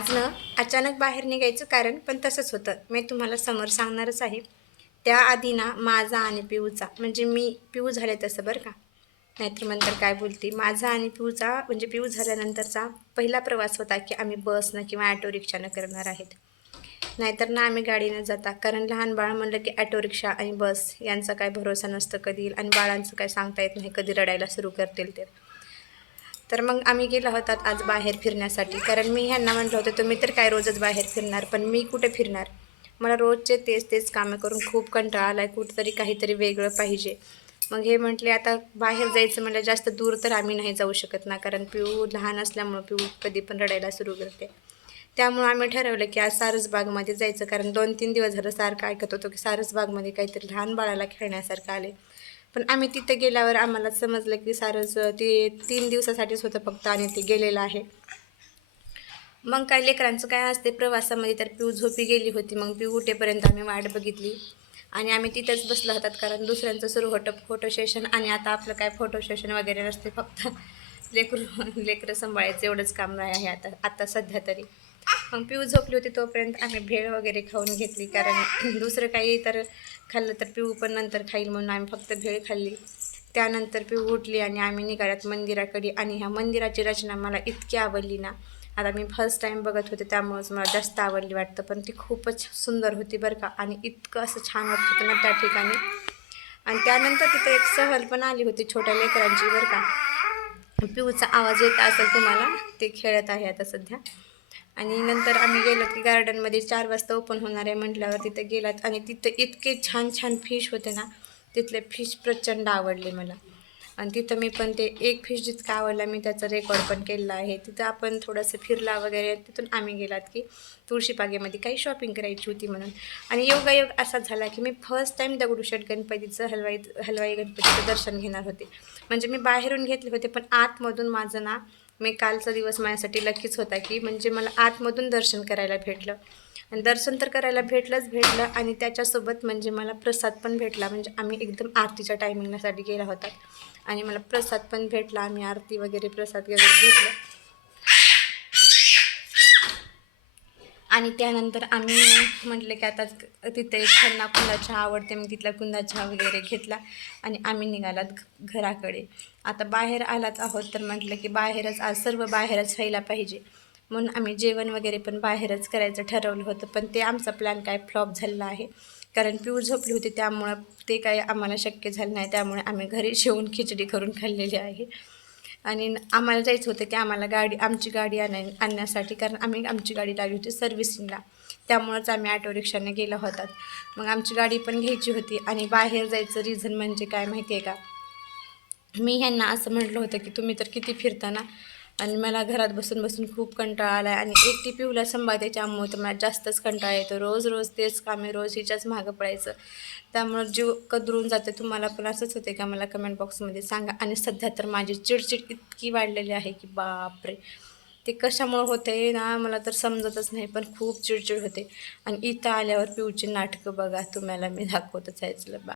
आज ना अचानक बाहेर निघायचं कारण पण तसंच होतं. मी तुम्हाला समोर सांगणारच आहे. त्याआधी ना माझा आणि पिऊचा म्हणजे मी पिऊ झाले तसं बरं का. नाहीतर नंतर काय बोलते. माझा आणि पिऊचा म्हणजे पिऊ झाल्यानंतरचा पहिला प्रवास होता की आम्ही बसनं किंवा ऑटो रिक्षानं करणार आहेत. नाहीतर ना आम्ही गाडीनं जाता. कारण लहान बाळ म्हणलं की ऑटो रिक्षा आणि बस यांचा काय भरोसा नसतं कधी येईल आणि बाळांचं काय सांगता येत नाही कधी रडायला सुरू करतील ते. तर मग आम्ही गेलो होतात आज बाहेर फिरण्यासाठी. कारण मी ह्यांना म्हटलं होतं तुम्ही तर काय रोजच बाहेर फिरणार, पण मी कुठे फिरणार. मला रोजचे तेच तेच कामं करून खूप कंटाळा आला आहे. कुठेतरी काहीतरी वेगळं पाहिजे. मग हे म्हटले आता बाहेर जायचं म्हणलं जास्त दूर तर आम्ही नाही जाऊ शकत ना, कारण पिऊ लहान असल्यामुळं पिऊ कधी पण रडायला सुरू करते. त्यामुळं आम्ही ठरवलं की आज सारसबागमध्ये जायचं. कारण 2-3 दिवस झालं सारखं ऐकत होतो की सारसबागमध्ये काहीतरी लहान बाळाला खेळण्यासारखं आले. पण आम्ही तिथे गेल्यावर आम्हाला समजलं की सारस ते 3 दिवसासाठीच होतं फक्त आणि ते गेलेलं आहे. मग काय लेकरांचं काय असते प्रवासामध्ये तर पिऊ झोपी गेली होती. मग पिऊ उठेपर्यंत आम्ही वाट बघितली आणि आम्ही तिथेच बसलो होतात. कारण दुसऱ्यांचं सुरू होतं फोटो सेशन आणि आता आपलं काय फोटो सेशन वगैरे नसते. फक्त लेकरं सांभाळायचं एवढंच काम आहे आता आता सध्या तरी. मग पिऊ झोपली होती तोपर्यंत आम्ही भेळ वगैरे खाऊन घेतली. कारण दुसरं काही तर खाल्लं तर पिऊ पण नंतर खाईल म्हणून आम्ही फक्त भेळ खाल्ली. त्यानंतर पिऊ उठली आणि आम्ही निघाल्यात मंदिराकडे. आणि ह्या मंदिराची रचना मला इतकी आवडली ना. आता मी फर्स्ट टाईम बघत होते त्यामुळेच मला जास्त आवडली वाटतं. पण ती खूपच सुंदर होती बरं का. आणि इतकं असं छान वाटत होतं ना त्या ठिकाणी. आणि त्यानंतर तिथे एक सहल पण आली होती छोट्या लेकरांची बरं का. पिऊचा आवाज येत असेल तुम्हाला, ते खेळत आहे आता सध्या. आणि नंतर आम्ही गेलो की गार्डनमध्ये 4 वाजता ओपन होणार आहे म्हटल्यावर तिथे गेलात आणि तिथं इतके छान छान फिश होते ना. तिथले फिश प्रचंड आवडले मला. आणि तिथं मी पण ते एक फिश जितका आवडला मी त्याचा रेकॉर्ड पण केलेला आहे. तिथं आपण थोडंसं फिरला वगैरे तिथून आम्ही गेलात की तुळशीबागेमध्ये काही शॉपिंग करायची होती म्हणून. आणि योगायोग असा झाला की मी फर्स्ट टाईम दगडूशेठ गणपतीचं हलवाई गणपतीचं दर्शन घेणार होते. म्हणजे मी बाहेरून घेतले होते पण आतमधून माझं ना मी कालचा दिवस माझ्यासाठी लकीच होता की म्हणजे मला आतमधून दर्शन करायला भेटलं. आणि दर्शन तर करायला भेटलं आणि त्याच्यासोबत म्हणजे मला प्रसाद पण भेटला. म्हणजे आम्ही एकदम आरतीच्या टायमिंगसाठी गेला होता आणि मला प्रसाद पण भेटला. आम्ही आरती वगैरे प्रसाद वगैरे घेतलं आणि त्यानंतर आम्ही म्हटलं की आता तिथे त्यांना कुंदा चहा आवडते. मग तिथला कुंदा चहा वगैरे घेतला आणि आम्ही निघालात घराकडे. आता बाहेर आलात आहोत तर म्हटलं की बाहेरच आज सर्व बाहेरच व्हायला पाहिजे. म्हणून आम्ही जेवण वगैरे पण बाहेरच करायचं ठरवलं होतं. पण ते आमचा प्लॅन काय फ्लॉप झालेला आहे. कारण पिऊ झोपली होती त्यामुळं ते काही आम्हाला शक्य झालं नाही. त्यामुळे आम्ही घरी जेवून खिचडी करून खाल्लेली आहे. आणि आम्हाला जायचं होतं की आम्हाला आमची गाडी आणण्यासाठी. कारण आम्ही आमची गाडी लावली होती सर्व्हिसिंगला. त्यामुळंच आम्ही ऑटो रिक्षाने गेलो होतात. मग आमची गाडी पण घ्यायची होती आणि बाहेर जायचं रिझन म्हणजे काय माहिती आहे का. मी ह्यांना असं म्हटलं होतं की तुम्ही तर किती फिरता ना आणि मला घरात बसून बसून खूप कंटाळा आला आहे. आणि एकटी पिऊला सांभाळते त्यामुळं तर मला जास्तच कंटाळा येतो. रोज रोज तेच कामे रोज हिच्याच मागं पडायचं. त्यामुळं जीव कदरून जाते. तुम्हाला पण असंच होते का मला कमेंट बॉक्समध्ये सांगा. आणि सध्या तर माझी चिडचिड इतकी वाढलेली आहे की बापरे. ते कशामुळं होते ना मला तर समजतच नाही. पण खूप चिडचिड होते. आणि इथं आल्यावर पिऊची नाटकं बघा तुम्हाला मी दाखवतच आहे. चला बा.